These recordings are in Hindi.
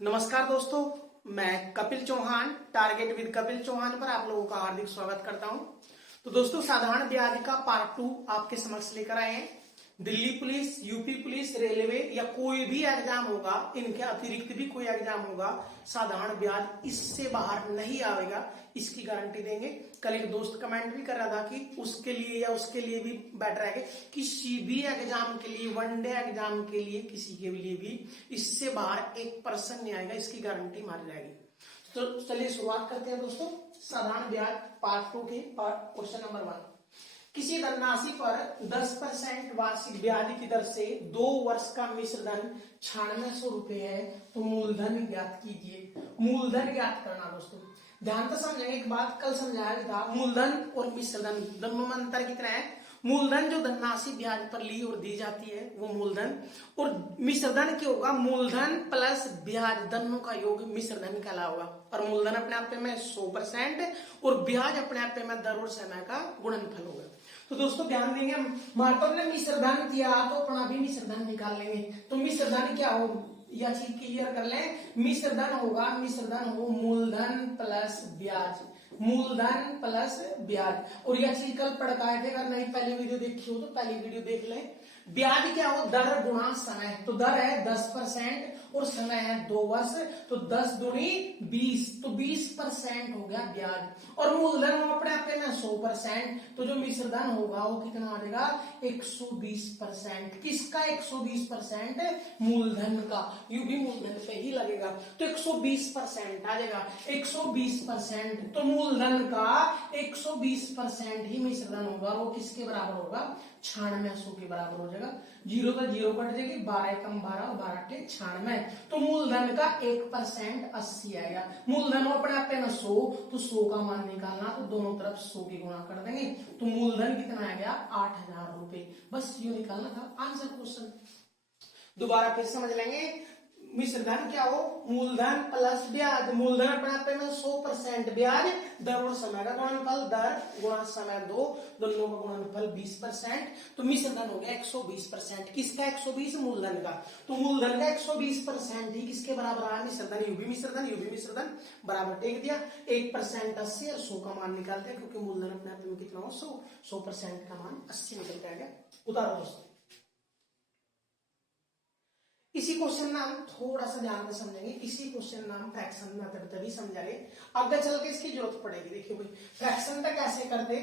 नमस्कार दोस्तों, मैं कपिल चौहान टारगेट विद कपिल चौहान पर आप लोगों का हार्दिक स्वागत करता हूं। तो दोस्तों, साधारण ब्याज का पार्ट 2 आपके समक्ष लेकर आए हैं। Delhi police, UP police, railway या कोई भी एग्जाम होगा, इनके अतिरिक्त भी कोई एग्जाम होगा, साधारण ब्याज इससे बाहर नहीं आएगा, इसकी गारंटी देंगे। कल एक दोस्त कमेंट भी कर रहा था कि उसके लिए या उसके लिए भी बेटर है, किसी भी एग्जाम के लिए, वनडे एग्जाम के लिए, किसी के लिए भी इससे बाहर 1% नहीं आएगा, इसकी गारंटी मारी जाएगी। तो चलिए शुरुआत करते हैं दोस्तों, साधारण ब्याज पार्ट 2 के क्वेश्चन नंबर 1। किसी धनराशि पर 10% वार्षिक ब्याज की दर से 2 वर्ष का मिश्र धन 9600 रुपए है, तो मूलधन ज्ञात कीजिए। मूलधन ज्ञात करना दोस्तों, ध्यान से समझेंगे। एक बात कल समझाया था, मूलधन और मिश्र धन दोनों में अंतर कितना है। मूलधन जो धनराशि ब्याज पर ली और दी जाती है वो मूलधन, और मिश्र धन क्या होगा, मूलधन प्लस ब्याज दोनों का योग मिश्र धन कहला होगा। और मूलधन अपने आप में 100% और ब्याज अपने आप में दर और समय का गुणनफल होगा। तो दोस्तों ध्यान देंगे, मार्कअप ने मिश्र धन दिया तो अपना भी मिश्र धन निकाल लेंगे। तो मिश्र धन क्या हो, यह चीज क्लियर कर लें। मिश्र धन होगा, मिश्र धन हो मूलधन प्लस ब्याज, मूलधन प्लस ब्याज। और यह चीज कल पढ़ाए थे, अगर नहीं पहले वीडियो देखी हो तो पहली वीडियो देख लें। ब्याज क्या हो, दर गुणा समय। तो दर है 10% और समय है 2 वर्ष, तो 10 दूनी 20, तो 20% हो गया ब्याज। और मूलधन हो अपने आप में 100%, तो जो मिश्र धन होगा वो कितना आ जाएगा, 120%। किसका 120%, मूलधन का। यू भी मूलधन पे ही लगेगा, तो 120% आ जाएगा। 120%, तो मूलधन का 120% ही मिश्र धन होगा, वो किसके बराबर होगा, 9600 के बराबर हो जाएगा। 0 तो 0 कट जाएगी, 12 कम 12 और 12 के 96। तो मूलधन का 1% 80 आएगा। मूलधन अपने आप में 100, तो 100 का मान निकालना, तो दोनों तरफ 100 की गुणा कर देंगे, तो मूलधन कितना आ गया, 8000 रुपए। बस ये निकालना था, आंसर क्वेश्चन। दोबारा फिर समझ लेंगे। मिश्र धन क्या हो, मूलधन प्लस ब्याज। मूलधन अपने आप में 100%, ब्याज दर और समय का गुणनफल, दर गुणा समय 2, दोनों का गुणनफल 20%। तो मिश्र धन हो गया 120%। किसका 120, मूलधन का। तो मूलधन का 120% ही किसके बराबर आया, मिश्र धन। यू भी मिश्र धन, यू भी मिश्र धन, बराबर टेक दिया। 1% 80 और 100 का मान निकालते हैं, क्योंकि मूलधन अपने आप में कितना हो, 100% का मान 80 निकल के आ गया। उतारो दोस्तों। इसी क्वेश्चन में हम थोड़ा सा ध्यान से समझेंगे। इसी क्वेश्चन में हम फ्रैक्शन मेथड तभी समझाएंगे, आगे चल के इसकी जरूरत पड़ेगी। देखिए भाई, फ्रैक्शन तक कैसे करते,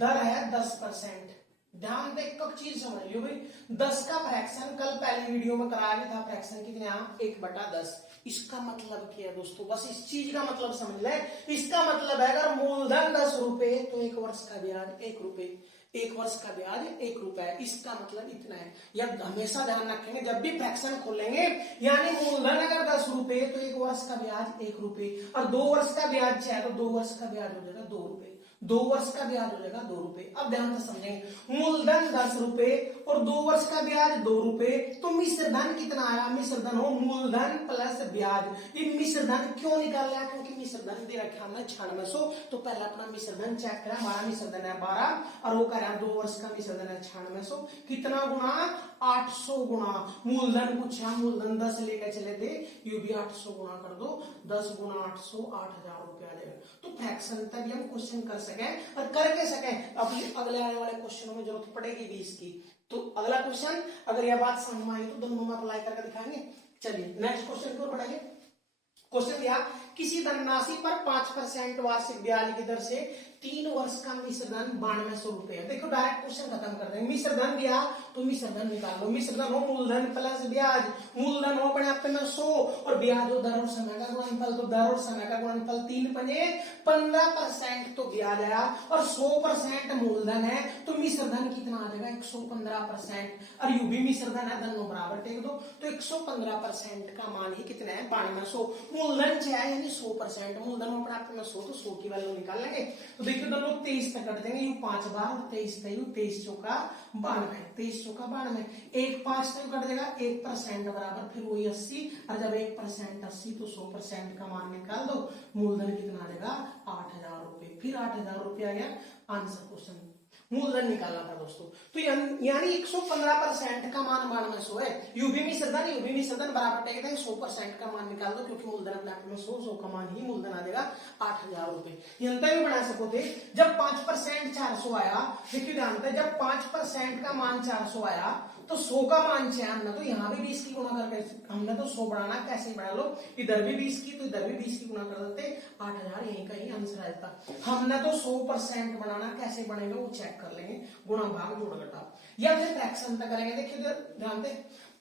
दर है 10%। ध्यान दे, एक चीज समझ लियो भाई, 10 का फ्रैक्शन कल पहली वीडियो में कराया गया था। फ्रैक्शन कितने, 1/10। इसका मतलब क्या है दोस्तों, बस इस चीज का मतलब समझ ले। इसका मतलब है, अगर मूलधन 10 रुपए तो 1 वर्ष का ब्याज 1 रुपए, 1 वर्ष का ब्याज 1 रुपए है। इसका मतलब इतना है। या हमेशा ध्यान रखेंगे, जब भी फ्रैक्शन खोलेंगे, यानी मूलधन अगर 10 रुपए तो 1 वर्ष का ब्याज 1 रुपए, और 2 वर्ष का ब्याज है तो 2 वर्ष का ब्याज हो जाएगा 2 रुपए। 2 वर्ष का ब्याज हो जाएगा 2 रुपए। अब ध्यान से समझेंगे, मूलधन 10 रुपए और 2 वर्ष का ब्याज 2 रुपए, तो मिश्र धन कितना आया, मिश्र धन हो मूलधन प्लस ब्याज। ये मिश्र धन क्यों निकाल रहा है, क्योंकि मिश्र धन दे रखा हमने 9600। तो पहले अपना मिश्र धन चेक करें, हमारा मिश्र धन है 12 और वो कह रहा है 2 वर्ष का मिश्र धन है 9600। कितना गुणा, 800 गुणा। मूलधन पूछा, मूलधन 10 लेकर चले थे, यू भी 800 गुणा कर दो, 10 गुणा 800, 8000 रुपए आ जाएगा। तो फ्रैक्शन तक हम क्वेश्चन कर सके और करके सके, अब अगले आने वाले क्वेश्चनों में जरूरत पड़ेगी भी इसकी। तो अगला क्वेश्चन, अगर यह बात समझ में आई तो दोनों में अप्लाई करके दिखाएंगे। चलिए नेक्स्ट क्वेश्चन की ओर बढ़ाइए। क्वेश्चन दिया, किसी धनराशि पर 5% वार्षिक ब्याज की दर से 3 वर्ष का मिश्र धन 9200 रुपए है। देखो डायरेक्ट क्वेश्चन खत्म कर देंगे। मिश्र धन दिया तो मिश्र धन निकाल लो। मिश्र धन हो मूलधन प्लस ब्याज। मूलधन हो अपने आप में 100 और ब्याज हो दर और समय का गुणनफल, तो दर और समय का गुणनफल 3 पंजे 15%, तो ब्याज आया, और 100% मूलधन है, तो मिश्र धन कितना आ जाएगा, 115%। और यू भी मिश्र धन है, दोनों बराबर टेक दो, तो 115% का मान ही कितना है, 9200। मूलधन चाहिए यानी 100%, मूलधन अपने आप में 100, तो 100 की वैल्यू निकाल लेंगे। तो देखिए दोनों 23 तक कट देंगे, यू 5 बार 23 यू 23 चौका 92, 23 चौका 92, 1 5 तक कट देगा, 1% बराबर फिर वही 80, और जब 1% 80 तो 100% का मान निकाल दो। मूलधन कितना आ जाएगा, 8000 रुपए। फिर 8000 रुपए आ गया, आंसर क्वेश्चन। मूलधन निकालना था दोस्तों। तो यानी 115% का मान 9200 है। यूबी में सदन बराबर कहते हैं 100% का मान निकाल दो, क्योंकि मूलधन अपने आप में 100 का मान ही मूलधन आ जाएगा 8000 रुपए। यंत्र भी बना सको थे। जब 5% 400 आया, देखिए ध्यान से, जब 5% का मान 400 आया तो 100 का मान 6, हमने तो यहाँ भी 20 की गुणा करके, हमने तो 100 बढ़ाना कैसे बढ़ा लो, इधर भी 20 की तो इधर भी 20 की गुणा कर देते, 8000 यहीं का ही आंसर आया था। हमने तो 100% बनाना कैसे बनेगा वो चेक कर लेंगे, गुणा भाग जोड़ घटा, या फिर फ्रैक्शन तक करेंगे। देखिए ध्यान दे,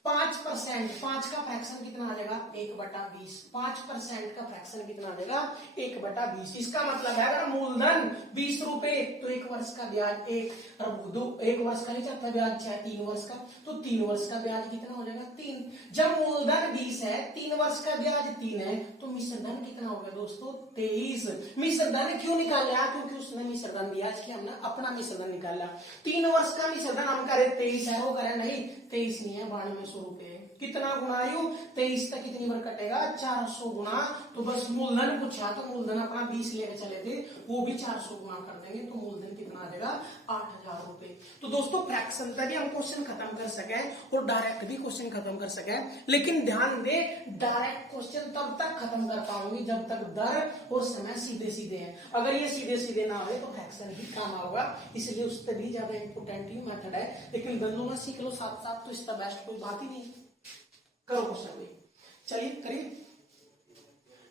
5%, 5 का फ्रैक्शन कितना आ जाएगा 1/20, 5% का फ्रैक्शन कितना आ जाएगा 1/20। इसका मतलब है अगर मूलधन 20 रुपए तो 1 वर्ष का ब्याज 1, और 1 वर्ष का नहीं चलता ब्याज 6, 3 वर्ष का, तो 3 वर्ष का ब्याज कितना हो जाएगा 3। जब मूलधन 20 है, 3 वर्ष का ब्याज 3 है, तो मिश्र धन कितना हो गया दोस्तों 23। मिश्र धन क्यों निकाला, क्योंकि उसने मिश्र धन दिया, हमने अपना मिश्र धन निकाला। 3 वर्ष का मिश्र धन हम करे 23 है, वो करे नहीं 23 नहीं है 9200 रुपए। कितना गुना यू 23 तक कितनी बार कटेगा 400 गुना, तो बस मूलधन पूछा तो मूलधन अपना 20 लेकर चले थे, वो भी 400 गुना कर देंगे तो मूलधन कितना आ जाएगा 8000 रुपए। तो दोस्तों फ्रैक्शन तक भी हम क्वेश्चन खत्म कर सके और डायरेक्ट भी क्वेश्चन खत्म कर सके, लेकिन ध्यान दे डायरेक्ट क्वेश्चन तब तक खत्म कर पाऊंगी जब तक दर और समय सीधे सीधे हैं। अगर ये सीधे सीधे ना हो तो फ्रैक्शन ही काम होगा, इसलिए उससे भी ज्यादा इंपोर्टेंट ही मेथड है। लेकिन दोनों में सीख लो साथ साथ तो इसका बेस्ट कोई बात ही नहीं। करो क्वेश्चन भी, चलिए करिए।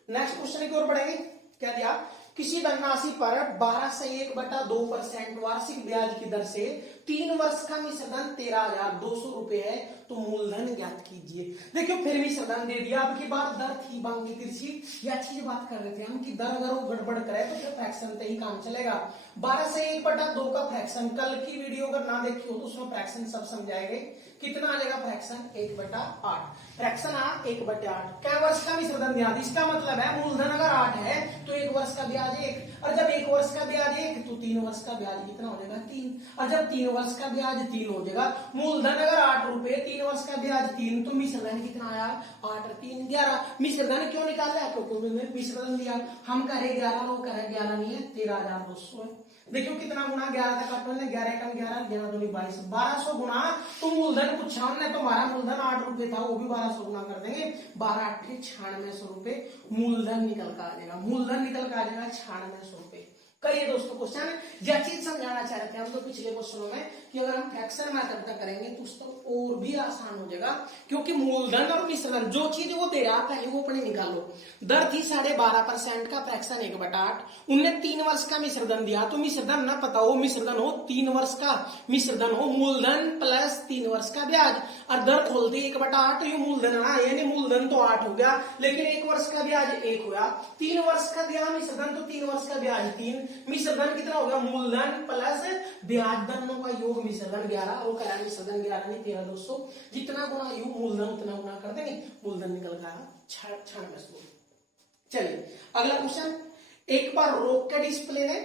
नेक्स्ट क्वेश्चन की ओर बढ़ेंगे। क्या दिया, किसी धनराशि पर 12 से 1/2% वार्षिक ब्याज की दर से 3 वर्ष का मिश्र धन 13,200 रुपए है, तो मूलधन ज्ञात कीजिए। देखियो फिर मिश्र धन दे दिया, अब की बात दर थी बांगी तिरछी, या चीज बात कर रहे थे हम कि दर अगर वो गड़बड़ करे तो फिर फ्रैक्शन पे ही काम चलेगा। 12 से 1/2 का फ्रैक्शन, कल की वीडियो अगर ना देखी हो तो उसमें फ्रैक्शन सब समझाएंगे। कितना आ जाएगा फ्रैक्शन 1/8, फ्रैक्शन आ 1/8। क्या वर्ष का मिश्र धन दिया, इसका मतलब है मूलधन अगर 8 है तो 1 वर्ष का ब्याज 1, और जब 1 वर्ष का ब्याज 1 तो 3 वर्ष का ब्याज कितना हो जाएगा 3, और जब 3 वर्ष का ब्याज 3 हो जाएगा, मूलधन अगर 8 रुपए, 3 वर्ष का ब्याज 3, तो मिश्र धन कितना आया 8 3 11। मिश्र धन क्यों निकाला, क्योंकि मिश्र धन दिया, हम कह 11, वो कह 11 नहीं है 13,200 है। देखियो कितना गुना 11 तक काटो, 11 कम 11, 11 दूनी 22, 1200 गुना। तो मूलधन पूछा हमने, तो हमारा मूलधन 8 रुपए था, वो भी 1200 गुना कर देंगे, 12 8 9600 रुपए मूलधन निकल कर आ जाएगा, मूलधन निकल कर आ जाएगा 9600 रुपए। करिए दोस्तों क्वेश्चन, यह चीज समझाना चाह रहे थे हम तो पिछले क्वेश्चनों में कि अगर हम फ्रैक्शन मेथड का करेंगे तो उसको और भी आसान हो जाएगा, क्योंकि मूलधन और मिश्र धन जो चीज वो दे रहा पहले वो अपने निकालो। दर थी 12.5% का फ्रैक्शन 1/8, उनने 3 वर्ष का मिश्र धन दिया, तो मिश्र धन ना पता हो, मिश्र धन हो 3 वर्ष का, मिश्र धन हो मूलधन प्लस 3 वर्ष का ब्याज, और दर खोलते 1/8, ये मूलधन ना, यानी मूलधन तो 8 हो गया, लेकिन 1 वर्ष का ब्याज 1 हुआ, 3 वर्ष का दिया मिश्र धन तो 3 वर्ष का ब्याज 3, मिश्र धन कितना हो गया मूलधन प्लस ब्याज, दोनों का योग मिश्र धन 11, वो कह मिश्र धन 11 नहीं 13,200, जितना गुना यू मूलधन उतना गुना कर देंगे, मूलधन निकल गया 9600। चलिए अगला क्वेश्चन, एक बार रोक के डिस्प्ले ने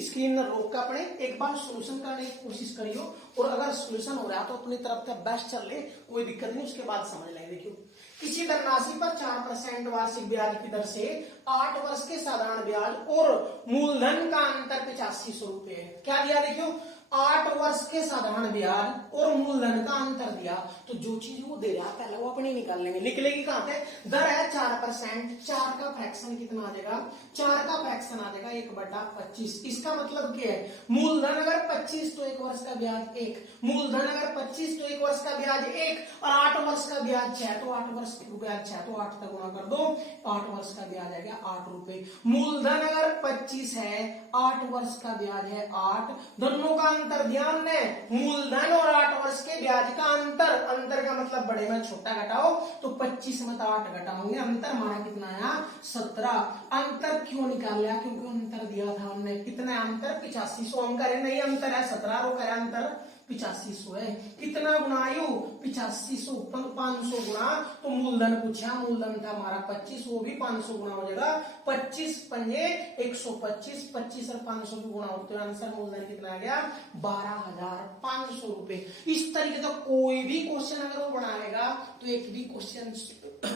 स्क्रीन रोक का अपने एक बार सोल्यूशन करने की कोशिश करियो, और अगर सोल्यूशन हो रहा है तो अपनी तरफ का बेस्ट चल ले, कोई दिक्कत नहीं, उसके बाद समझ लेंगे। देखियो किसी धनराशि पर 4% वार्षिक ब्याज की दर से 8 वर्ष के साधारण ब्याज और मूलधन का अंतर 8500 रुपए है। क्या दिया देखियो, 8 वर्ष के साधारण ब्याज और मूलधन का अंतर दिया, तो जो चीज वो दे रहा पहले वो अपने निकाल लेंगे। निकलेगी कहां से, दर है 4%, 4 का फ्रैक्शन कितना आ जाएगा, 4 का फ्रैक्शन आ जाएगा 1/25। इसका मतलब क्या है, मूलधन अगर 25 तो 1 वर्ष का ब्याज 1, मूलधन अगर 25 तो 1 वर्ष का ब्याज 1, और 8 वर्ष का ब्याज 6, तो 8 वर्ष का ब्याज 6 तो 8 का गुणा कर दो, 8 वर्ष का ब्याज आएगा 8 रुपए। मूलधन अगर 25 है, 8 वर्ष का ब्याज है 8, दोनों का अंतर ध्यान में, मूलधन और 8 वर्ष के ब्याज का अंतर, अंतर का मतलब बड़े में छोटा घटाओ, तो 25 में 8 घटाओगे, अंतर हमारा कितना आया 17। अंतर क्यों निकाल लिया, क्योंकि अंतर दिया था हमने, कितना अंतर 8500, हम करे नहीं अंतर है 17, रो करे अंतर 8500 है, कितना गुना आयु 8500, 500 गुना, तो मूलधन पूछा, मूलधन था हमारा 25, वो भी 500 गुना हो जाएगा, 25 पंजे 125, 25 और 500 की गुना होते हैं, आंसर मूलधन कितना आ गया 12,500 रुपए। इस तरीके का कोई भी क्वेश्चन अगर वो बनाएगा तो एक भी क्वेश्चन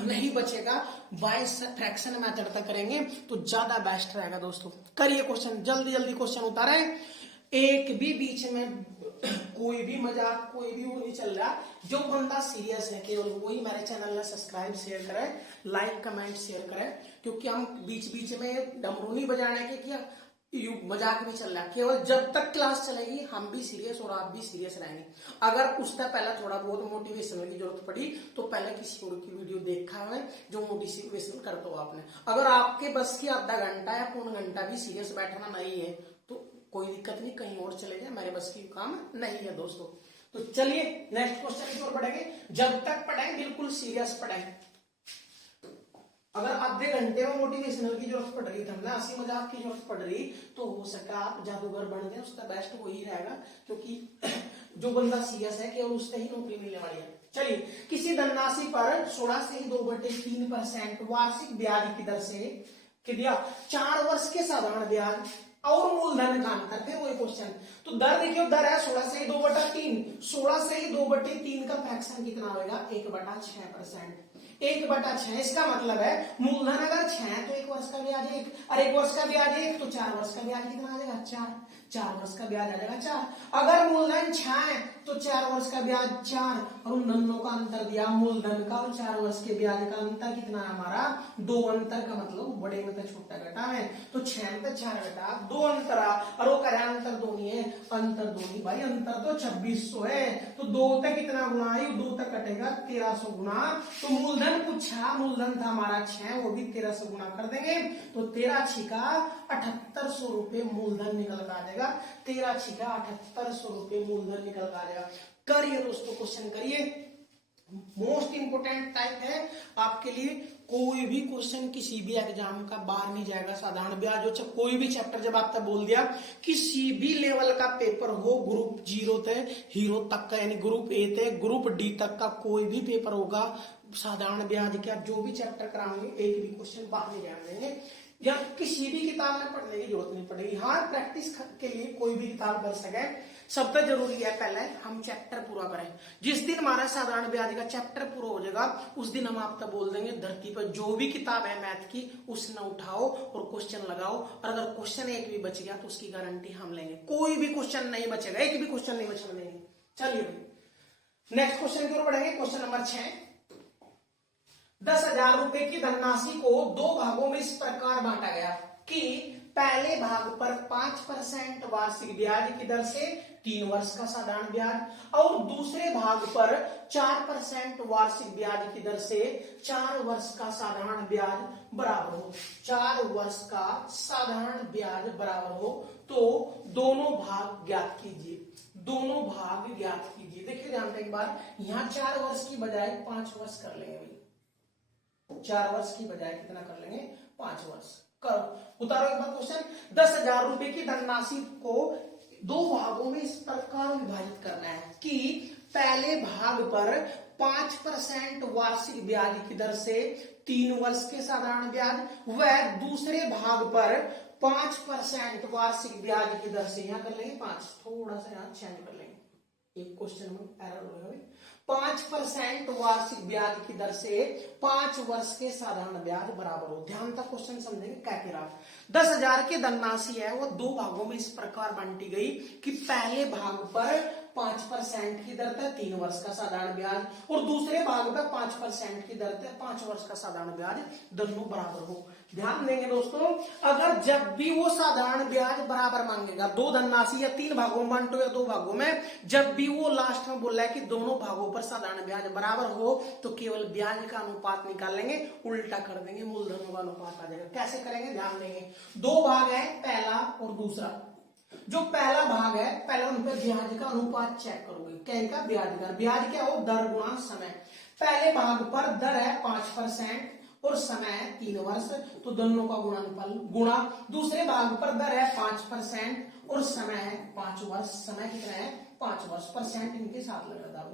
नहीं बचेगा, बाय फ्रैक्शन मेथड तक करेंगे तो ज्यादा बेस्ट रहेगा दोस्तों। करिए क्वेश्चन, जल्दी जल्दी क्वेश्चन उतारे, एक भी बीच में कोई भी मजाक कोई भी वो नहीं चल रहा। जो बंदा सीरियस है केवल वही मेरे चैनल में सब्सक्राइब शेयर करे, लाइक कमेंट शेयर करे, क्योंकि हम बीच बीच में डमरू नहीं बजाने के क्या मजाक भी चल रहा है। केवल जब तक क्लास चलेगी हम भी सीरियस और आप भी सीरियस रहेंगे। अगर उससे पहले थोड़ा बहुत मोटिवेशन की जरूरत पड़ी तो पहले किसी और की वीडियो देखा है जो मोटिवेशन करता हो आपने। अगर आपके बस की आधा घंटा या पौन घंटा भी सीरियस बैठना नहीं है तो कोई दिक्कत नहीं, कहीं और चले जाए, मेरे बस की काम नहीं है दोस्तों। तो चलिए नेक्स्ट क्वेश्चन की ओर बढ़ेंगे। जब तक पढ़ें बिल्कुल सीरियस पढ़ें। अगर आधे घंटे में मोटिवेशनल की जरूरत पड़ रही, थमना हंसी मजाक की जरूरत पड़ रही, तो हो सकता है आप जादूगर बन जाए, उसका बेस्ट वही रहेगा, क्योंकि जो बंदा सीरियस है केवल उससे ही नौकरी मिलने वाली है। चलिए, किसी धनराशि पर 16 से 2/3% वार्षिक ब्याज की दर से दिया 4 वर्ष के साधारण ब्याज और मूलधन का अंतर। फिर वही क्वेश्चन, तो दर देखियो, दर है 16 से 2/3, 16 से 2/3 का फ्रैक्शन कितना होगा 1/6%। 1/6 इसका मतलब है मूलधन अगर 6 है तो 1 वर्ष का ब्याज 1, और 1 वर्ष का ब्याज 1 तो 4 वर्ष का ब्याज कितना आ जाएगा 4 वर्ष का ब्याज आ जाएगा 4। अगर मूलधन 6 है तो 4 वर्ष का ब्याज 4, और उन दोनों का अंतर दिया मूलधन का और 4 वर्ष के ब्याज का अंतर कितना है हमारा 2। अंतर का मतलब बड़े में तो छोटा घटा है, तो 6 में तो 4 घटा 2 अंतर, और वो करे अंतर 2 नहीं है, अंतर 2 नहीं भाई, अंतर तो 2600 है। तो 2 तक कितना गुना है, 2 तक कटेगा 1300 गुना। तो मूलधन पूछा, मूलधन था हमारा 6, वो भी 1300 गुना कर देंगे, तो 13 छिका 7800 रुपए मूलधन निकल कर आ जाएगा। 13 छिका 7800 रुपए मूलधन निकल कर आ जाएगा। करिए दोस्तों, क्वेश्चन करिए, मोस्ट इंपोर्टेंट टाइप है आपके लिए। कोई भी क्वेश्चन किसी भी एग्जाम का बाहर नहीं जाएगा। साधारण ब्याज हो, कोई भी चैप्टर जब आपने बोल दिया, किसी भी लेवल का पेपर हो, ग्रुप 0 से हीरो तक का, यानी ग्रुप ए से ग्रुप डी तक का कोई भी पेपर होगा, साधारण ब्याज का जो भी चैप्टर कराएंगे एक भी क्वेश्चन बाहर नहीं जाने देंगे, या किसी भी किताब में पढ़ने की जरूरत नहीं पड़ेगी। हाँ, प्रैक्टिस के लिए कोई भी किताब पढ़ सके। सबसे जरूरी है पहले हम चैप्टर पूरा करें। जिस दिन हमारा साधारण ब्याज का चैप्टर पूरा हो जाएगा उस दिन हम आपको बोल देंगे धरती पर जो भी किताब है मैथ की उसने उठाओ और क्वेश्चन लगाओ, और अगर क्वेश्चन एक भी बच गया तो उसकी गारंटी हम लेंगे। कोई भी क्वेश्चन नहीं बचेगा, एक भी क्वेश्चन नहीं बचने देंगे। चलिए नेक्स्ट क्वेश्चन की ओर बढ़ेंगे। क्वेश्चन नंबर 6, 10,000 रुपए की धनराशि को 2 भागों में इस प्रकार बांटा गया कि पहले भाग पर 5% वार्षिक ब्याज की दर से 3 वर्ष का साधारण ब्याज और दूसरे भाग पर 4% वार्षिक ब्याज की दर से 4 वर्ष का साधारण ब्याज बराबर हो। 4 वर्ष का साधारण ब्याज बराबर हो तो दोनों भाग ज्ञात कीजिए। दोनों भाग ज्ञात कीजिए। देखिए ध्यान से एक बार, यहाँ 4 वर्ष की बजाय 5 वर्ष कर लेंगे भाई। 4 वर्ष की बजाय कितना कर लेंगे 5 वर्ष। करो उतारो एक बार क्वेश्चन। 10,000 रुपए की धनराशि को 2 भागों में इस प्रकार विभाजित करना है कि पहले भाग पर 5% वार्षिक ब्याज की दर से 3 वर्ष के साधारण ब्याज व दूसरे भाग पर 5% वार्षिक ब्याज की दर से, यहां कर लेंगे 5, थोड़ा सा यहां चेंज कर लेंगे, एक क्वेश्चन में एरर हो गया। 5% वार्षिक ब्याज की दर से 5 वर्ष के साधारण ब्याज बराबर हो। ध्यान तक क्वेश्चन समझेंगे क्या कह रहा है। 10,000 की धनराशि है वो 2 भागों में इस प्रकार बांटी गई कि पहले भाग पर 5% की दर से 3 वर्ष का साधारण ब्याज और दूसरे भाग पर 5% की दर से 5 वर्ष का साधारण ब्याज दोनों बराबर हो। ध्यान देंगे दोस्तों, अगर जब भी वो साधारण ब्याज बराबर मांगेगा, 2 धनराशि या 3 भागों में बांटो या 2 भागों में, जब भी वो लास्ट में बोला है कि दोनों भागों पर साधारण ब्याज बराबर हो तो केवल ब्याज का अनुपात निकाल लेंगे, उल्टा कर देंगे, मूलधनों का अनुपात आ जाएगा। कैसे करेंगे ध्यान देंगे। 2 भाग है, पहला और दूसरा। जो पहला भाग है, पहला उन पर ब्याज का अनुपात चेक करोगे। क्या का ब्याज दर, ब्याज क्या हो दर गुणा समय। पहले भाग पर दर है 5% और समय है 3 वर्ष, तो दोनों का गुणनफल गुणा दूसरे भाग पर दर है 5% और समय है 5 वर्ष। समय कितना है 5 वर्ष, परसेंट इनके साथ लगा था।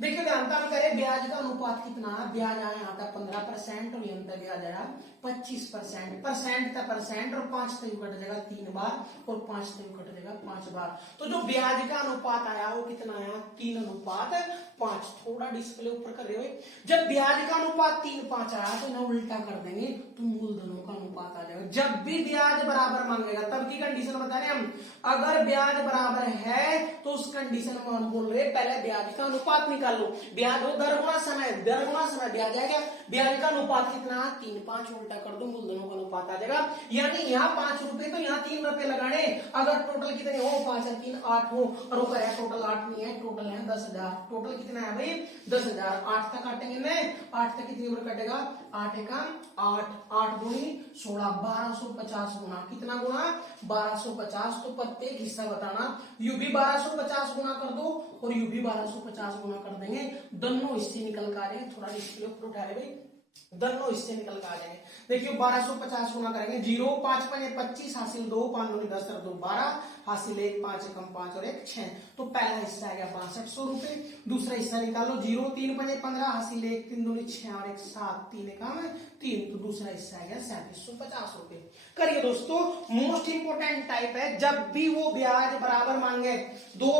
देखिए ध्यान करें ब्याज का अनुपात कितना है, ब्याज आया यहाँ था 15%, 30% और यंत्र ब्याज आया 25%। परसेंट और 5 तक कट जाएगा 3 बार और 5 तक कट जाएगा 5 बार। तो जो ब्याज का अनुपात आया वो कितना आया 3:5। थोड़ा डिस्प्ले ऊपर कर रहे हो। जब ब्याज का अनुपात 3:5 आया तो ना उल्टा कर देंगे तो मूलधनों का अनुपात आ जाएगा। जब भी ब्याज बराबर मांगेगा तब की कंडीशन बता रहे हम, अगर ब्याज बराबर है तो उस कंडीशन में हम बोल रहे पहले ब्याज का अनुपात निकाल लो। ब्याज हो दर गुणा समय ब्याज आएगा। ब्याज का अनुपात कितना 3:5 उल्टा कर दो मूलधनों का अनुपात आ जाएगा। यानी यहाँ 5 रुपए तो यहाँ 3 रुपए लगाने। अगर टोटल कितने हो 5 और 3 8 हो और वो करे टोटल 8 नहीं है, टोटल है 10,000। टोटल कितना है भाई 10,000। 8 तक काटेंगे मैं, 8 तक कितनी बार कटेगा 8 एका 8, 8 दूनी 16, 1250 गुना कितना गुना 1250। तो प्रत्येक हिस्सा बताना, यू भी 1250 गुना कर दो और यू भी 1250 गुना कर देंगे। दोनों हिस्से निकल कर आ जाएंगे। थोड़ा डिस्प्ले ऊपर उठा रहे भाई, दोनों हिस्से निकल कर आ जाएंगे। देखिए 1250 गुना करेंगे 0 5 5 25 हासिल 2 5 दूनी 10 और 2 12 हासिल 1 5 एकम 5 और 1 6। तो पहला हिस्सा आ गया 6200 रुपए। दूसरा हिस्सा निकालो 0 3 5 15 हासिल 1 3 दूनी 6 और 1 7 3 एकम 3। तो दूसरा हिस्सा आ गया 3750 रुपए। करिए दोस्तों, मोस्ट इंपोर्टेंट टाइप है। जब भी वो ब्याज बराबर मांगे, दो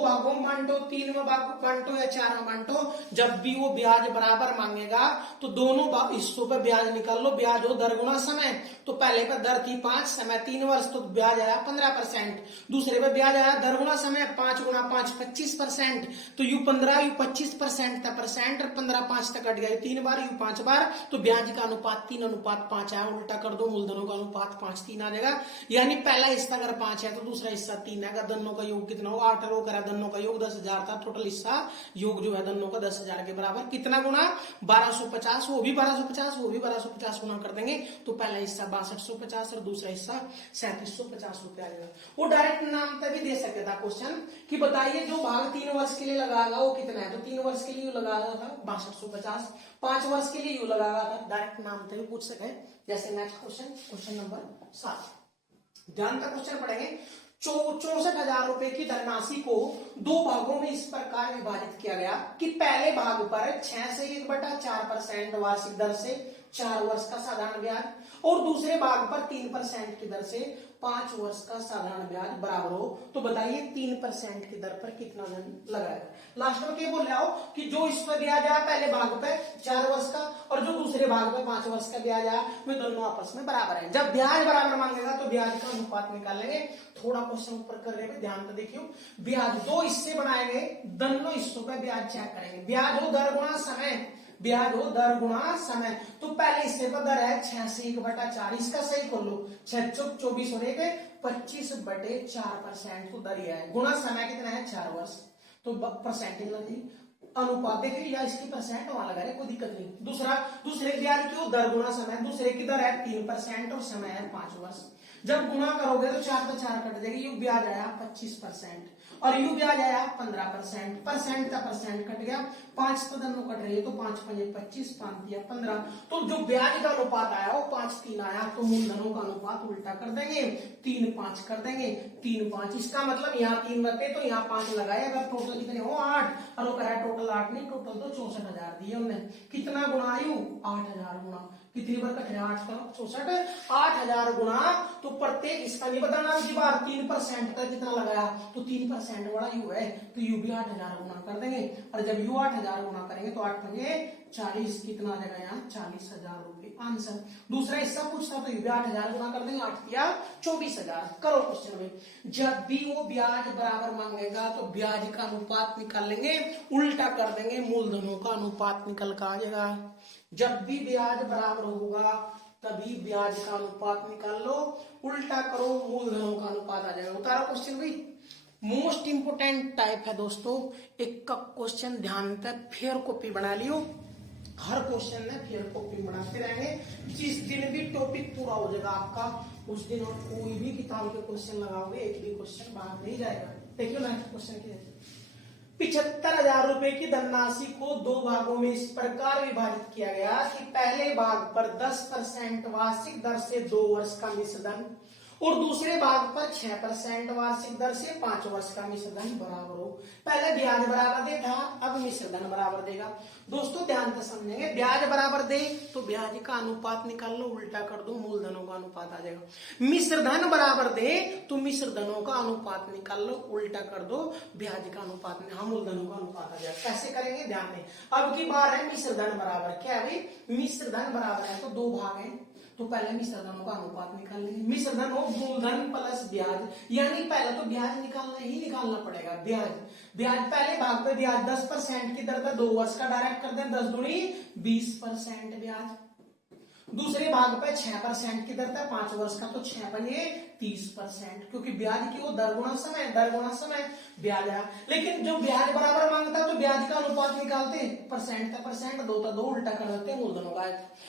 भागों में बांटो, 3 में बांटो या 4 में बांटो, जब भी वो ब्याज बराबर मांगेगा तो दोनों हिस्सों पे ब्याज निकाल लो। ब्याज हो दर गुणा समय, तो पहले पे दर थी 5, समय 3 वर्ष, तो ब्याज आया 15%। दूसरे पे ब्याज आया दर गुणा समय 5 गुणा 5 25%। तो यू 15 यू 25% था परसेंट और 15 5 तक कट गया 3 बार यू 5 बार। तो ब्याज का अनुपात 3:5 आया। उल्टा कर दो मूलधनों का अनुपात 5:3 आ जाएगा। यानी पहला हिस्सा अगर 5 है तो दूसरा हिस्सा 3 है। दोनों का योग कितना हो 8 रो करा, दोनों का योग 10,000 था। टोटल हिस्सा योग जो है दोनों का 10,000 के बराबर। कितना गुना 1250, वो भी 1250 वो भी 1250 गुना कर देंगे। तो पहला हिस्सा 6250 और दूसरा हिस्सा 3750 रुपए आ जाएगा। वो डायरेक्ट नाम तक भी दे सकता था क्वेश्चन कि बताइए जो भाग 3 वर्ष के लिए लगाएगा वो कितना है। तो 3 वर्ष के लिए यू लगा रहा था 6250, 5 वर्ष के लिए यू लगा रहा था। डायरेक्ट नाम तक भी पूछ सके। जैसे नेक्स्ट क्वेश्चन नंबर 7 ध्यान तक क्वेश्चन पढ़ेंगे। 64,000 रुपए की धनराशि को 2 भागों में इस प्रकार विभाजित किया गया कि पहले भाग पर 6 से 1/4% वार्षिक दर से 4 वर्ष का साधारण ब्याज और दूसरे भाग पर 3% की दर से 5 वर्ष का साधारण ब्याज बराबर हो। तो बताइए 3% की दर पर कितना धन लगाएगा। लास्ट में क्या बोल रहा हो कि जो इस पर ब्याज आया पहले भाग पे 4 वर्ष का और जो दूसरे भाग पे 5 वर्ष का ब्याज आया वे दोनों आपस में बराबर है। जब ब्याज बराबर मांगेगा तो ब्याज का अनुपात निकालेंगे। थोड़ा क्वेश्चन ऊपर कर रहे हैं, ध्यान से देखियो। ब्याज 2 हिस्से बनाए गए, दोनों हिस्सों पे ब्याज चेक करेंगे। ब्याज हो दर गुणा समय, ब्याज हो दर गुणा समय। तो पहले हिस्से पर दर है 6 से 1/4, इसका सही कर लो 6 चौक 24 होने के 25/4%। तो दर यह है। गुणा समय कितना है 4 वर्ष, तो परसेंटेज लगी। अनुपात देखिए या इसकी परसेंट वहां लगा रहे, कोई दिक्कत नहीं। दूसरे ब्याज की दर गुणा समय, दूसरे की दर है 3% और समय है 5 वर्ष। जब गुणा करोगे तो 4 पे 4 कट जाएगी। यू ब्याज आया 25% और यू ब्याज आया 15%। परसेंट का परसेंट कट गया, 5 तो दोनों कट रही है तो 5 5 25 5 दिया 15। तो जो ब्याज का अनुपात आया वो 5:3 आया। तो मूलधनों का अनुपात उल्टा कर देंगे, 3:5 कर देंगे, 3:5। इसका मतलब यहाँ 3 रखे तो यहाँ 5 लगाए। अगर टोटल कितने हो 8 और वो करा टोटल 8 नहीं, टोटल तो 64,000 दिए हमने। कितना गुना आयु 8,000 गुना। कितनी बार कट रहा 8 का 64 8,000 गुना। तो प्रत्येक इसका नहीं बताना उसी बार 3% का कितना लगाया, तो 3% वाला यू है तो यू भी 8,000 गुना कर देंगे। और जब यू 8,000 गुना करेंगे तो 8 पंजे 40 कितना आ जाएगा यहाँ 40,000 रुपए आंसर। दूसरा हिस्सा पूछता तो यू भी 8,000 गुना कर देंगे, 8 किया 24,000। करो क्वेश्चन में। जब भी वो ब्याज बराबर मांगेगा तो ब्याज का अनुपात निकाल लेंगे, उल्टा कर देंगे, मूलधनों का अनुपात निकल कर आ जाएगा। जब भी ब्याज बराबर होगा तभी ब्याज का अनुपात निकाल लो, उल्टा करो मूलधनों का अनुपात आ जाएगा। उतारो क्वेश्चन भाई। मोस्ट इंपोर्टेंट टाइप है दोस्तों। एक का क्वेश्चन ध्यान तक फेयर कॉपी बना लियो। हर क्वेश्चन में फेयर कॉपी बनाते रहेंगे। जिस दिन भी टॉपिक पूरा हो जाएगा आपका उस दिन आप कोई भी किताब के क्वेश्चन लगाओगे एक भी क्वेश्चन बाहर नहीं जाएगा। देखिए नेक्स्ट क्वेश्चन की 75,000 रुपए की धनराशि को 2 भागों में इस प्रकार विभाजित किया गया कि पहले भाग पर 10% वार्षिक दर से 2 वर्ष का मिश्रधन और दूसरे भाग पर 6% वार्षिक दर से 5 वर्ष का मिश्र धन बराबर हो। पहले ब्याज बराबर दे था, अब मिश्र धन बराबर देगा। दोस्तों ध्यान से समझेंगे, ब्याज बराबर दे तो ब्याज का अनुपात निकाल लो, उल्टा कर दो, मूलधनों का अनुपात आ जाएगा। मिश्र धन बराबर दे तो मिश्र धनों का अनुपात निकाल लो, उल्टा कर दो, ब्याज का अनुपात में मूलधनों का अनुपात आ जाएगा। कैसे करेंगे ध्यान दें। अब की बार है मिश्र धन बराबर, क्या है भाई, मिश्र धन बराबर है तो दो भाग है, तो पहले मिश्र धनों का अनुपात निकाल लेंगे। मिश्र धन हो मूलधन प्लस ब्याज, यानी पहले तो ब्याज निकालना पड़ेगा। ब्याज पहले भाग पे ब्याज 10% की दर पर 2 वर्ष का डायरेक्ट कर दें, 10 दूनी 20% ब्याज। दूसरे भाग पे 6% की दर पर 5 वर्ष का, तो 6 बने 30%, क्योंकि ब्याज की वो दर गुणा समय ब्याज है। लेकिन जो ब्याज बराबर मांगता है तो ब्याज का अनुपात निकालते, परसेंट का परसेंट, दो का दो, उल्टा कर देते मूलधनों का।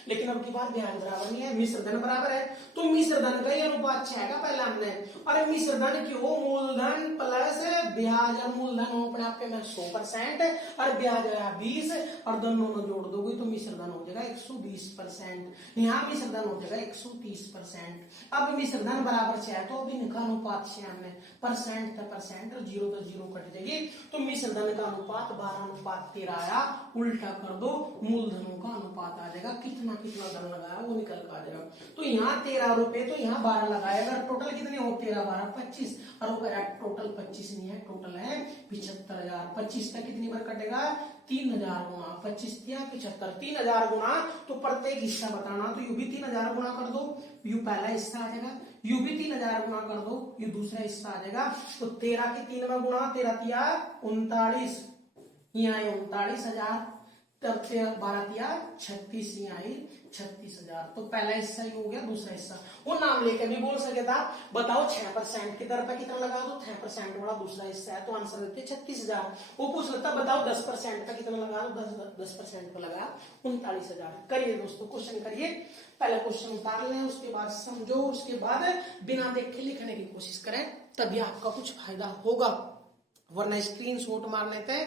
लेकिन अब की बार ब्याज बराबर नहीं है, मिश्र धन बराबर है, तो मिश्र धन का ही अनुपात 6 का पहला हमने। और मिश्र धन क्यों, मूलधन प्लस ब्याज, और मूलधन हो अपने आप में 100% और ब्याज आया 20, और दोनों में जोड़ दोगे तो मिश्र धन हो जाएगा 120%। यहाँ मिश्र धन हो जाएगा 130%। अब मिश्र धन बराबर 6 तो अभी इनका अनुपात 6 हमने, परसेंट का परसेंट और 0 तो 0 कट जाएगी, तो मिश्र धन का अनुपात 12:13 आया, उल्टा कर दो, मूलधनों का अनुपात आ जाएगा, कितना धन लगाया वो निकल कर आ जाएगा। तो यहाँ 13 रुपए, तो यहाँ 12 लगाएगा, टोटल कितने हो, 13 12 25, और वो कह रहा है टोटल 25 नहीं है, टोटल है 75,000। 25 तक कितनी बार कटेगा, 3000 गुणा 25 या 75, 3000 गुणा, तो प्रत्येक हिस्सा बताना, तो यू भी 3000 गुणा कर दो, यू पहला हिस्सा आ जाएगा, यू भी 3000 गुणा कर दो, यू दूसरा हिस्सा आ जाएगा। तो 13 के 3 में गुणा, 13 तिया 39, यहाँ 39,000, तब 12 तिया 36, यहाँ 36,000। तो पहला हिस्सा ही हो गया, दूसरा हिस्सा वो नाम लेके भी बोल सके था। बताओ 6% की दर पर कितना लगा दो, 6% वाला दूसरा हिस्सा है, तो आंसर देते 36,000। वो पूछ लेता बताओ 10% का कितना लगा दो, 10% का लगा 39,000। करिए दोस्तों क्वेश्चन करिए, पहले क्वेश्चन उतार लें, उसके बाद समझो, उसके बाद बिना देखे लिखने की कोशिश करें, तभी आपका कुछ फायदा होगा, वरना स्क्रीनशॉट मारने थे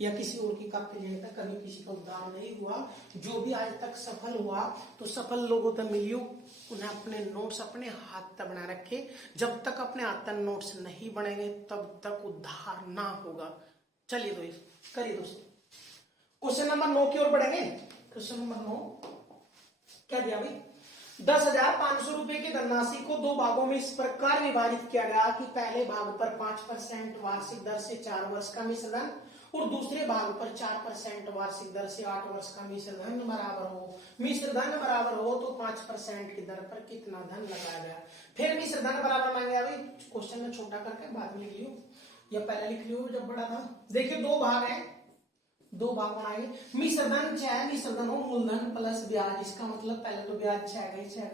या किसी और की कॉपी लेने तक कभी किसी का उद्धार नहीं हुआ। जो भी आज तक सफल हुआ तो सफल लोगों तक मिलियो, उन्हें अपने नोट्स अपने हाथ तक बना रखे। जब तक अपने हाथ तक नोट्स नहीं बनेंगे तब तक उद्धार ना होगा। चलिए दोस्तों करिए दोस्तों, क्वेश्चन नंबर 9 की ओर बढ़ेंगे। क्वेश्चन नंबर 9 क्या दिया भाई, 10,500 रुपए की धनराशि को 2 भागों में इस प्रकार विभाजित किया गया कि पहले भाग पर 5% वार्षिक दर से 4 वर्ष का मिश्र धन और दूसरे भाग पर 4% वार्षिक दर से 8 वर्ष का मिश्र धन बराबर हो। मिश्र धन बराबर हो तो 5% की दर पर कितना धन लगाया गया। फिर मिश्र धन बराबर मांगे भाई, क्वेश्चन में छोटा करके बाद में लिख लियो या पहले लिख लियो जब बड़ा था। देखिए 2 भाग है, 2 भाग बनाएंगे। मिश्र धन 6, मिश्र धन हो मूलधन प्लस ब्याज, इसका मतलब पहले तो ब्याज 6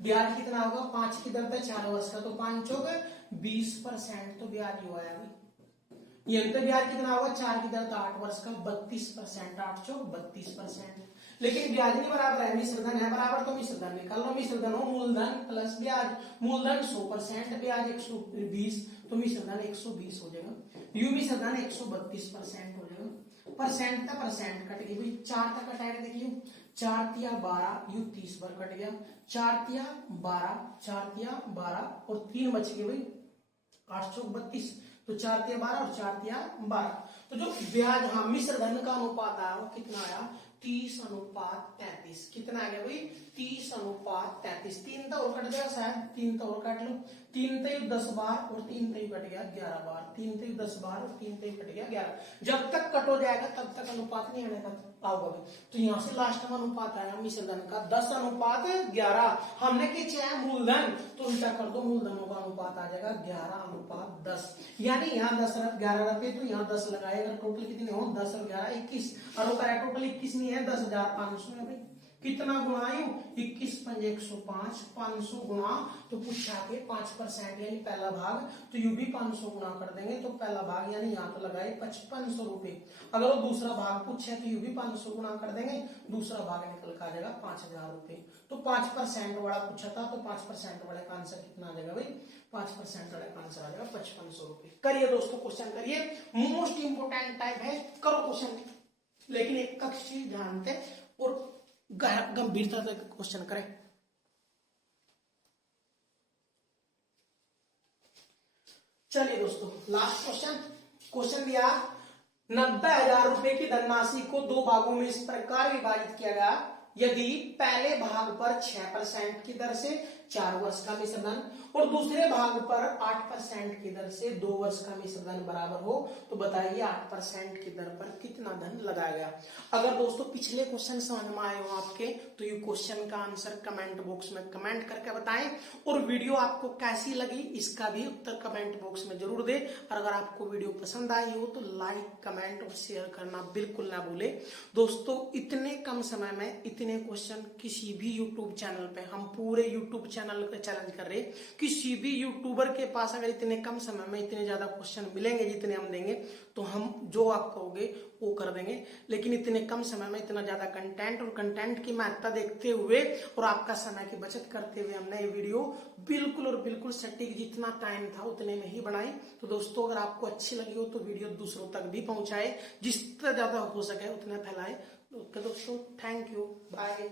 ब्याज कितना होगा, 5 की दर पर 4 वर्ष का, तो 5 चौक 20%, तो ब्याज हुआ है अभी। यंत्र ब्याज कितना होगा, 4 की दर 8 वर्ष का 32%, 8 चौक 32%। लेकिन ब्याज नहीं बराबर है, मिश्र धन है बराबर, तो मिश्र धन निकाल लो। मिश्र धन हो मूलधन प्लस ब्याज, मूलधन 100%, ब्याज 120, तो मिश्र धन 120 हो जाएगा। यू मिश्र धन 132% हो जाएगा। परसेंट था परसेंट कट गई भाई, 4 तक कटाएगा, देखिए 4 तिया 12, यू 30 बार कट गया, 4 तिया 12, 4 तिया 12 और 3 बच गए भाई, 8 चौक 32, तो 4 तिया 12 और 4 तिया 12। तो जो ब्याज, हाँ मिश्र धन का अनुपात आया वो कितना आया, 30:33। कितना आ गया भाई, 30:33। 3 तो और कट गया शायद, 3 तो और काट लो, 3 तय 10 बार और 3 तय कट गया 11 बार, 3 तय 10 बार और 3 तय कट गया 11। जब तक कट हो जाएगा तब तक अनुपात नहीं आने का आओगा भाई। तो यहाँ से लास्ट में अनुपात आया मिश्र धन का 10:11। हमने खींचा है मूलधन, तो उल्टा कर दो, मूलधनों का अनुपात आ जाएगा 11:10। यानी यहाँ 10 11 रखे तो यहाँ 10 लगाएगा, टोटल कितने हो, 10 और 11 21, और वो करें टोटल 21 नहीं है, 10,500 है भाई। कितना गुणा आयु, 21 पंजे 105, 500 गुणा, तो पूछा के 5% यानी पहला भाग, तो यू भी 500 गुणा कर देंगे, तो पहला भाग यानी यहाँ तो लगाए 5500 रुपए। अगर वो दूसरा भाग पूछे तो यू भी 500 गुणा कर देंगे, दूसरा भाग निकल कर आ जाएगा 5000 रुपए। तो 5% वाला पूछा था, तो 5% वाले का आंसर कितना आ जाएगा भाई, 5% वाले का आंसर आ जाएगा 5500 रुपए। करिए दोस्तों क्वेश्चन करिए, मोस्ट इंपोर्टेंट टाइप है, करो क्वेश्चन, लेकिन एक चीज जानते और गंभीरता से क्वेश्चन करें। चलिए दोस्तों, लास्ट क्वेश्चन दिया 90,000 रुपए की धनराशि को दो भागों में इस प्रकार विभाजित किया गया, यदि पहले भाग पर 6% की दर से 4 वर्ष का मिश्र धन और दूसरे भाग पर 8% की दर से 2 वर्ष का मिश्र धन बराबर हो, तो बताइए 8% की दर पर कितना धन लगाया गया। अगर दोस्तों पिछले क्वेश्चन समझ में आए हो आपके, तो ये क्वेश्चन का आंसर कमेंट बॉक्स में कमेंट करके बताएं, और वीडियो आपको कैसी लगी इसका भी उत्तर कमेंट बॉक्स में जरूर दे। और अगर आपको वीडियो पसंद आई हो तो लाइक, कमेंट और शेयर करना बिल्कुल ना भूले। दोस्तों, इतने कम समय में इतने क्वेश्चन किसी भी यूट्यूब चैनल पे, हम पूरे यूट्यूब चैनल पे चैलेंज कर रहे, किसी भी यूट्यूबर के पास अगर इतने कम समय में इतने ज्यादा क्वेश्चन मिलेंगे जितने हम देंगे, तो हम जो आप कहोगे वो कर देंगे। लेकिन इतने कम समय में इतना ज्यादा कंटेंट और कंटेंट की महत्ता देखते हुए और आपका समय की बचत करते हुए हमने ये वीडियो बिल्कुल और बिल्कुल सटीक जितना टाइम था उतने में ही बनाई। तो दोस्तों, अगर आपको अच्छी लगी हो तो वीडियो दूसरों तक भी पहुंचाए, जितना ज्यादा हो सके उतना फैलाए। ओके दोस्तों, थैंक यू, बाय।